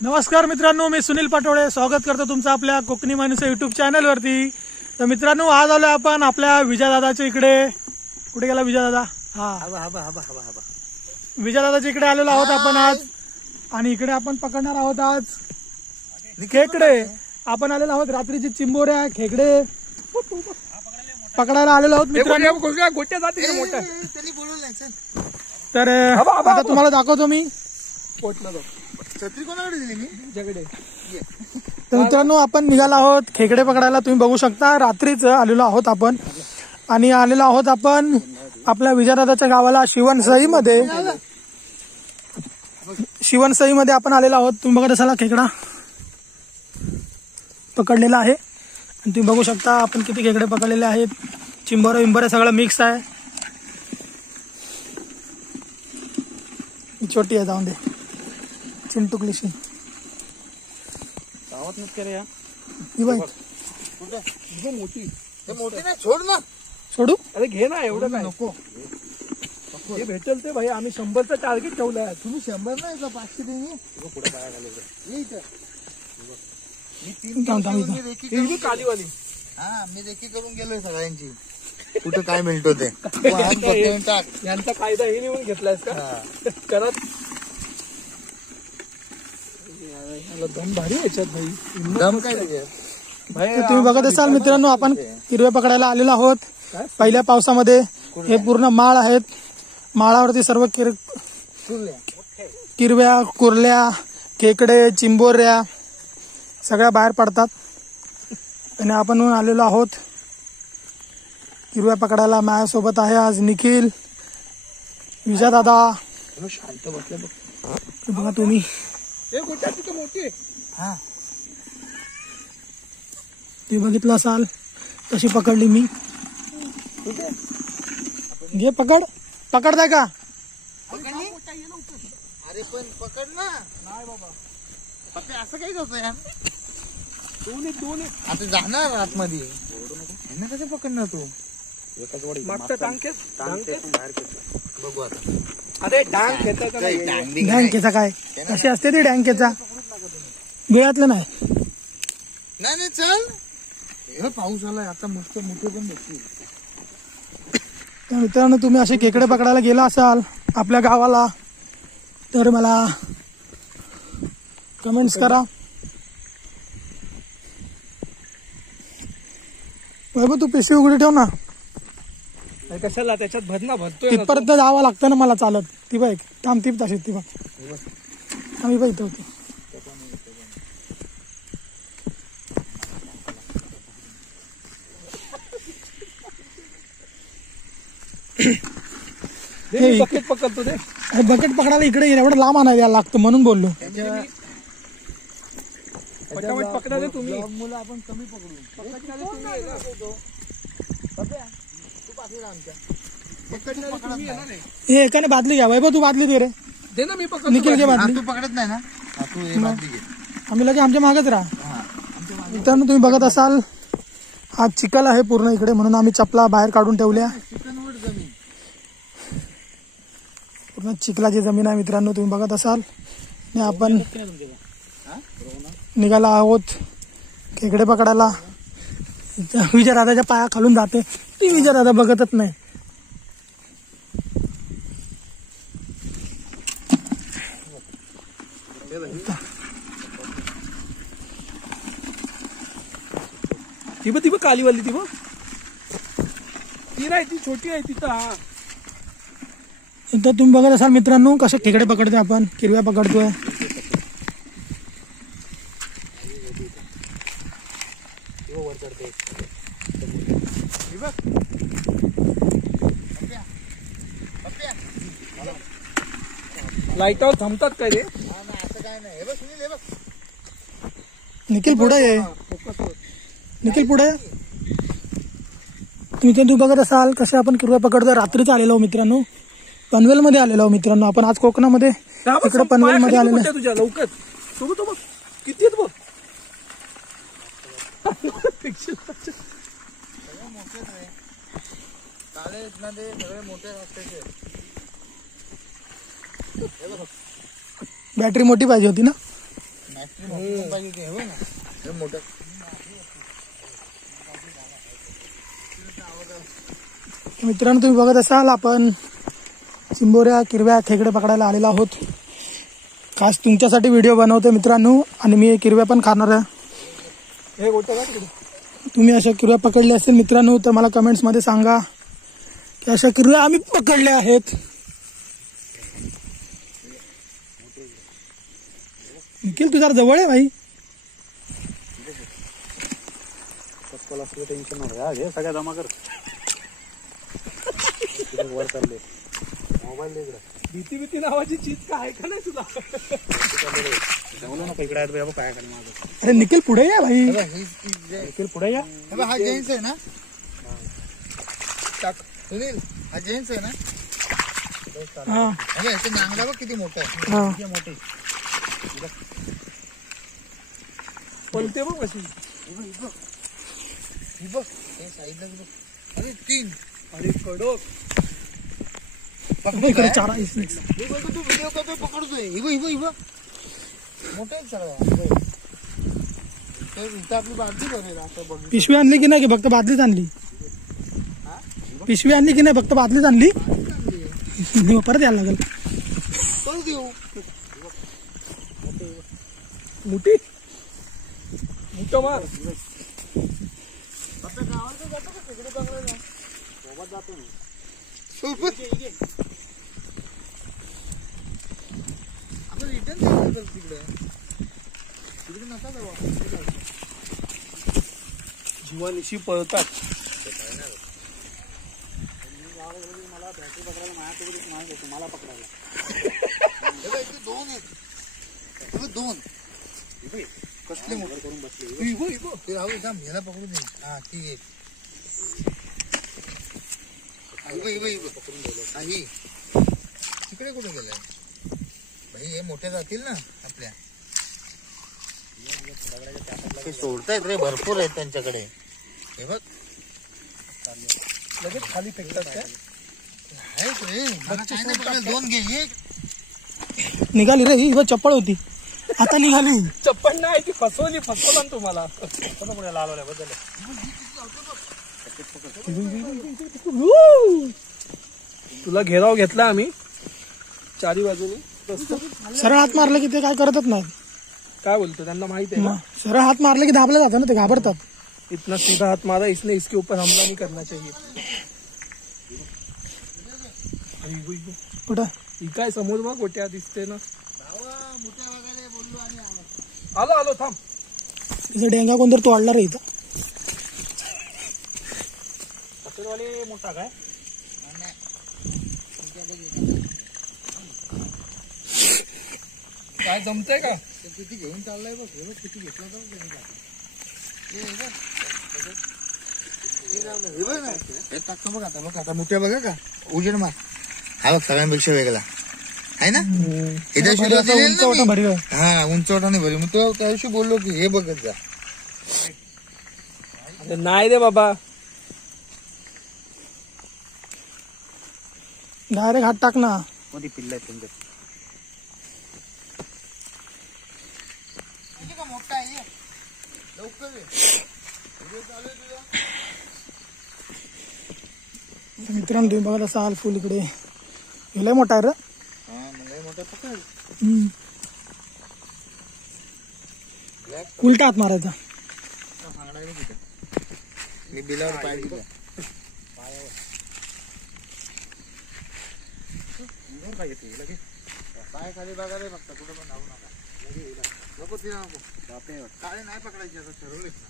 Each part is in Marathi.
नमस्कार मित्रांनो, मी सुनील पाटोळे स्वागत करतो तुमचं आपल्या कोकणी माणूस युट्यूब चॅनलवरती। तर मित्रांनो, आज आलो आपण आपल्या विजयदादाच्या इकडे। कुठे गेला विजयदादा? विजयदादाच्या इकडे आलेलो आहोत आपण आज, आणि इकडे आपण पकडणार आहोत आज खेकडे। आपण आलेलो आहोत रात्रीची चिंबोऱ्या खेकडे पकडायला आलेलो आहोत मित्रांनो। तर आता तुम्हाला दाखवतो मी। तर मित्रांनो, आपण निघालो आहोत खेकडे पकडायला। तुम्ही बघू शकता रात्रीच आलेलो आहोत आपण, आणि आलेलो आहोत आपण आपल्या विजयदादाच्या गावाला शिवणसईमध्ये आपण आलेलो आहोत। तुम्ही बघत असाल खेकडा पकडलेला आहे, आणि तुम्ही बघू शकता आपण किती खेकडे पकडलेले आहेत। चिंबोरे विंबोरे सगळं मिक्स आहे। छोटी आहे, जाऊन दे चिंटुकलीशी गावात नसते या मोठी नाही, छोड ना, छोडू, अरे घे ना, एवढं काय नको, हे भेटेल ते भाई। आम्ही 100चा टार्गेट ठेवलाय, तुम्ही 100 नाही का 500 देणे पुढे बाया कालीवाली। हा, मी रेकी करून गेलोय सगळ्यांची, कुठं काय मिळतो ते यांचा कायदा हे लिहून घेतलायस का करत? दम भारी याच्यात भाई, दम काय भाई। तुम्ही बघत असाल मित्रांनो, आपण किरवे पकडायला आलेलो आहोत पहिल्या पावसामध्ये। हे पूर्ण माळ आहेत, माळावरती सर्व किरव्या, कुर्ल्या, खेकडे, चिंबोऱ्या सगळ्या बाहेर पडतात, आणि आपण आलेलो आहोत किरव्या पकडायला। माझ्यासोबत आहे आज निखिल, विजयदादा। बघा तुम्ही, हा ते बघितलं असाल तशी पकडली मी। घे पकड, पकडताय का? अरे पण पकड ना, नाही बाबा असं काही करतो यार। दोन आता जाणार आतमध्ये, कसं पकडणार तू? मागचा बघू आता। अरे डँकेचा काय कशी असते ती डँकेचा बिळातलं नाही। चल, पाऊस आलाय आता, मस्त मोठे पण भेटतील। तर मित्रांनो, तुम्ही असे खेकडे पकडायला गेला असाल आपल्या गावाला तर मला कमेंट्स करा। वैभव, तू पिशवी उघडी ठेव ना, कशाला त्याच्यात भरणा भरतोय, तिथपर्यंत जावं लागतं ना मला चालत। ती बाईक थांब, ती तशीच ती बघ, आम्ही बघतो होतो। बकेट पकडतो ते, बकेट पकडायला इकडे एवढं लांब आणायला लागतं म्हणून बोललो। पकडायला तुम्ही मुलं, आपण कमी पकडू। हे एकाने बादली घ्या वैभव, तू बादली दे रे, दे ना, मी पकड, निखिल घे बादली। तू पकडत नाही ना, तू आम्ही लगे आमच्या मागच राहा। मित्रांनो, तुम्ही बघत असाल हा चिखल आहे पूर्ण इकडे, म्हणून आम्ही चपला बाहेर काढून ठेवल्या। पूर्ण चिखलाची जमीन आहे मित्रांनो, तुम्ही बघत असाल। आणि आपण निघाला आहोत खेकडे पकडायला। विजयदादाच्या पाया खालून जाते ती, विजयदादा बघतच नाही। ती कालीवाली ती नाही, ती छोटी आहे तिथं। हा, इथं तुम्ही बघत असाल मित्रांनो कसे खेकडे पकडतोय आपण, किरव्या पकडतोय। लाईटावर थांबतात काय रे? निखिल पुढे आहे, निखिल पुढे। तुम्ही बघत असाल कसे आपण किरव्या पकडतोय। रात्रीच आलेलो मित्रांनो, पनवेल मध्ये आलेलो मित्रांनो आपण आज कोकणामध्ये, इकडे पनवेल मध्ये आलेलो। तुझ्या लवकर सोबत बघ किती आहेत बघ, बॅटरी मोठी पाहिजे होती ना. मोठं मित्रांनो तुम्ही बघत असाल आपण चिंबोऱ्या किरव्या खेकडे पकडायला आलेलो आहोत. खास तुमच्यासाठी व्हिडिओ बनवतो मित्रांनो. आणि मी किरव्या पण खाणार आहे. तुम्ही अशा किरव्या पकडल्या असेल मित्रांनो तर मला कमेंट्स मध्ये सांगा की अशा किरव्या आम्ही पकडल्या आहेत. निखिल तू जरा जवळ आहे भाई. टेन्शन नाही सगळ्या जमा कर. वर चालले मोबाईल भीती नावाची चीज काय आहे का नाही तुला. नको इकडे आहेत काय खाली माझं. अरे निखिल पुढे या भाई. निखिल पुढे या. हा जेंट्स आहे ना. सुनील हा जेंट्स आहे ना. हा याचं नांगला बघ किती मोठा आहे. मोठे बोलते बघ कशी. बघ साईडला अरे 3. अरे कडक. तू चार व्हिडिओ करतोय पकडतोय. मोठा आहे सगळं. आपली बाजू बघेल आता बघ. पिशवी आणली की नाही की फक्त बादलीच आणली. पिशवी आणली की नाही फक्त बादलीच आणली. परत यायला लागेल. करू देऊ मोठी मोठं मार. आपल्या गावाला जातो का तिकडे बघायला. सोबत जातो मी. सोबत आपण रिटर्न जायचं तिकडे नका जाऊ. जीवानिशी पळतात. मला बॅटरी पकडायला माझ्यासोबत नाही होतं. मला पकडायला 2 आहेत. 2 कसले मोठे करून बसले. राहू ह्याला पकडू दे. हा ती एक पकडून गेलो. तिकडे कुठे गेलाय भाई. हे मोठे जातील ना आपल्या. सोडतायत रे भरपूर आहेत त्यांच्याकडे. हे बघ लगेच खाली फेकतात काय. आहेत रे. मला काय नाही पकडेल. 2 घे. निघाली रे ही चप्पल होती आता निघाली. चप्पल नाही ती फसवला तुम्हाला. पुढे लावल्या बदल. तुला घेराव घेतला आम्ही चारी बाजूनी. सरळ हात मारले की ते काय करतच नाही. काय बोलतो त्यांना माहित आहे ना. सरळ हात मारले की दाबलं जातं ना ते घाबरतात. इतना सीधा हाथ मारा इसने इसके ऊपर हमला नहीं करना चाहिए. कुठं ही काय समोर बघ गोट्या दिसते ना. मोठ्या वगैरे बोललो आणि आलो थांब. तिचा डेंगा कोणतरी तोडला रे इथं. पकडवाले मोठा काय. काय जमतंय का. किती घेऊन चाललाय बघ. हे बघ किती घेतला तर हे टाकतो बघ. आता बघ आता मोठ्या बघा का उजेड मार. हा बघ सगळ्यांपेक्षा वेगळा आहे ना. हा उंचवटा नाही भरी. मग तू त्या दिवशी बोललो की हे बघत जा. नाही रे बाबा. डायरेक्ट हात टाक ना. मध्ये पिल्ला आहे तुमच्या. मोठा आहे लवकर मित्रांनो तुम्ही बघत असाल फुल इकडे. लय मोठा आहे रे. मोठा पकड. उलटा हात मारायचा. मी बिलावर पाय दिला. पाय खाली बघा रे फक्त. कुठं पण धावू नका. नको तिला नको. काळे नाही पकडायचे आता ठरवलेच ना.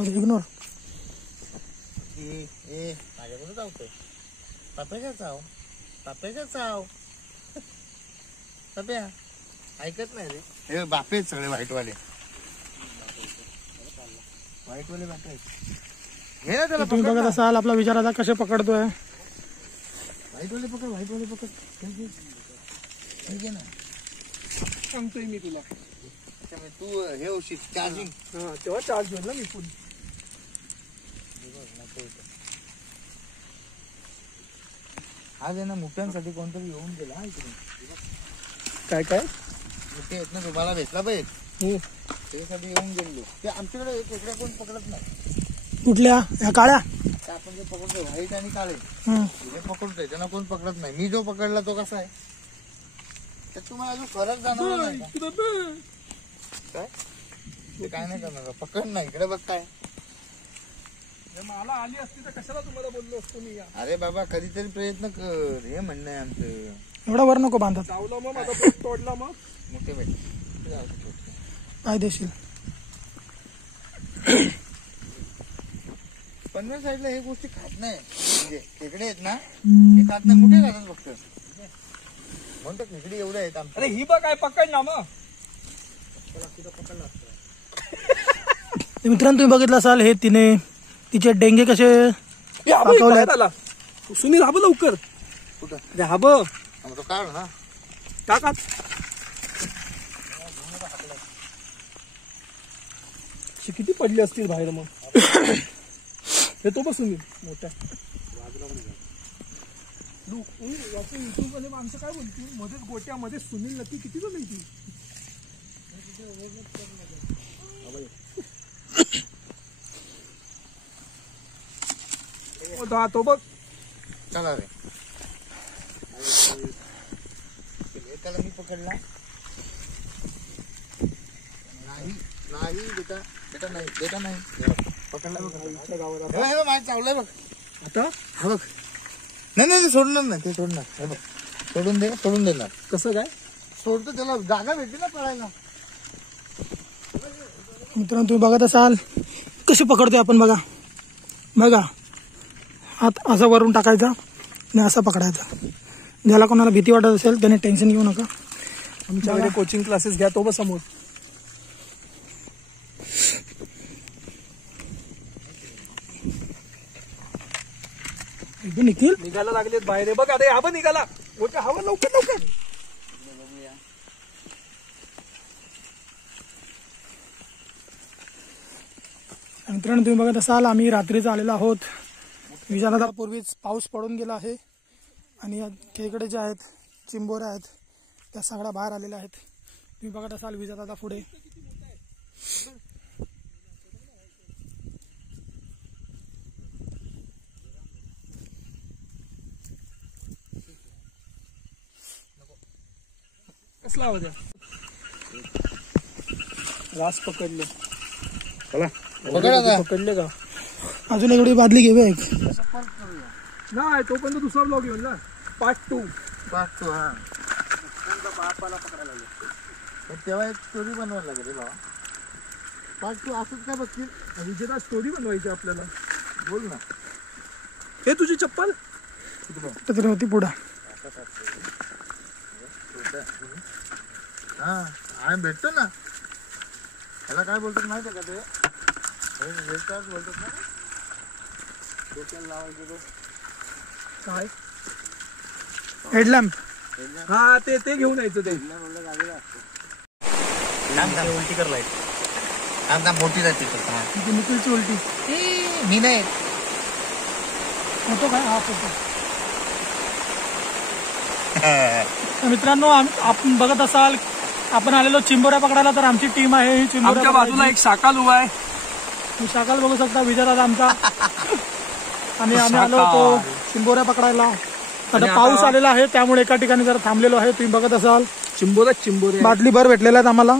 इग्नोर. माझ्याकडून जावतोय. ताप्याच्या चाव. ताप्याच्या चाव. ताप्या ऐकत नाही रे. हे बापे आहेत सगळे व्हाईटवाले. व्हाईटवाले बापे आहेत. हे ना त्याला तुम्ही बघत असाल आपला विचार आता कसे पकडतोय. व्हाईटवाले पकड. ना सांगतोय मी तुला. तू हे होशील चार्जिंग. तेव्हा चार्ज होईल ना मी फुल. आज आहे ना मुठ्यांसाठी कोणतरी येऊन गेला हा इकडे. काय काय मुठे आहेत ना तुम्हाला भेटला पाहिजे त्याच्यासाठी येऊन गेलो. ते आमच्याकडे खेकडे कोण पकडत नाही. कुठल्या या काळ्या ते आपण जे पकडतोय व्हाईट आणि काळे हं. जे पकडतोय त्यांना कोण पकडत नाही. मी जो पकडला तो कसा आहे त्यात तुम्हाला अजून फरक जाणवला नाही का? काय ते काय नाही करणार पकड नाही. इकडे बघ काय. मला आली असती तर कशाला तुम्हाला बोललो असतो मी. अरे बाबा कधीतरी प्रयत्न कर हे म्हणणं आहे आमचं. एवढा वर नको बांधत चावला मग माझा बोट तोडला मग. मोठे भेट काय देशील. पनवेल साईडला हे गोष्टी खात नाही. म्हणजे खेकडे आहेत ना हे खात नाही. मोठे खातात फक्त. म्हणतो खेकडे एवढे आहेत आमच्या. अरे ही बघ काय पकड ना मग. मित्रांनो तुम्ही बघितलं असाल हे तिने तिचे डेंगे कसे पाकवले आहेत. आला सुनील हा लवकर. कुठं अरे हा तो काढ ना टाका. किती पडले असतील बाहेर मग. हे तो बसून मोठ्या युट्यूब मध्ये माणसं काय बोलतील मध्येच गोट्यामध्ये सुनील नक्की किती जण येतील. तो बघ चला रे. त्याला मी पकडला नाही नाही बेटा बेटा नाही बेटा नाही पकडला बघ. माझं चावलंय बघ आता. हा बघ. नाही नाही सोडणार नाही ते सोडणार. हे बघ सोडून दे सोडून देणार. कसं काय सोडतो त्याला जागा भेटली ना पळायला. मित्रांनो तुम्ही बघत असाल कशी पकडतोय आपण. बघा बघा हात असा वरून टाकायचा आणि असा पकडायचा. ज्याला कोणाला भीती वाटत असेल त्याने टेन्शन घेऊ नका. आमच्याकडे कोचिंग क्लासेस घ्या तो बघ समोर. निखिल निघायला लागलेत बाहेर. बघ अरे हा निघाला. हवा लवकर लवकर. मित्रांनो तुम्ही बघत असाल आम्ही रात्रीच आलेलो आहोत. विजानदापूर्वीच पाऊस पडून गेला आहे आणि या खेकडे जे आहेत चिंबोऱ्या आहेत त्या सगळ्या बाहेर आलेल्या आहेत. तुम्ही बघत असाल विजादादा पुढे. कसला आवाज आहे. रास पकडले. पकडले का अजून एवढी बादली घेऊया एक. नाही तो पण दुसरा ब्लॉग घेऊन ना. पार्ट 2 हा बापाला पकडायला तेव्हा एक स्टोरी बनवायला लागेल रे बाबा. पार्ट 2 असंच काय बघतील. विजेता स्टोरी बनवायची आपल्याला. बोल ना. हे तुझी चप्पल तर होती पुढं. हा आम्ही भेटतो ना. त्याला काय बोलतात माहिती आहे का ते बोलतात ना डोक्याला लावायचं काय. हेडलॅम्प. हा ते घेऊन यायचं ते. उलटी कर लाईट. मोठी जाते निखिलची उलटी. मी नाही फोटो काय हा फोटो. मित्रांनो आपण बघत असाल आपण आलेलो चिंबोऱ्या पकडायला. तर आमची टीम आहे ही चिंबोऱ्या आमच्या बाजूला एक शाकाल उभा आहे. मी शाकाल बघू शकता विजयदादा आमचा. आणि आम्ही आलो होतो चिंबोऱ्या पकडायला. आता पाऊस आलेला आहे त्यामुळे एका ठिकाणी जरा थांबलेलो आहे. तुम्ही बघत असाल चिंबोऱ्या बादली भर भेटलेल्या आहेत आम्हाला.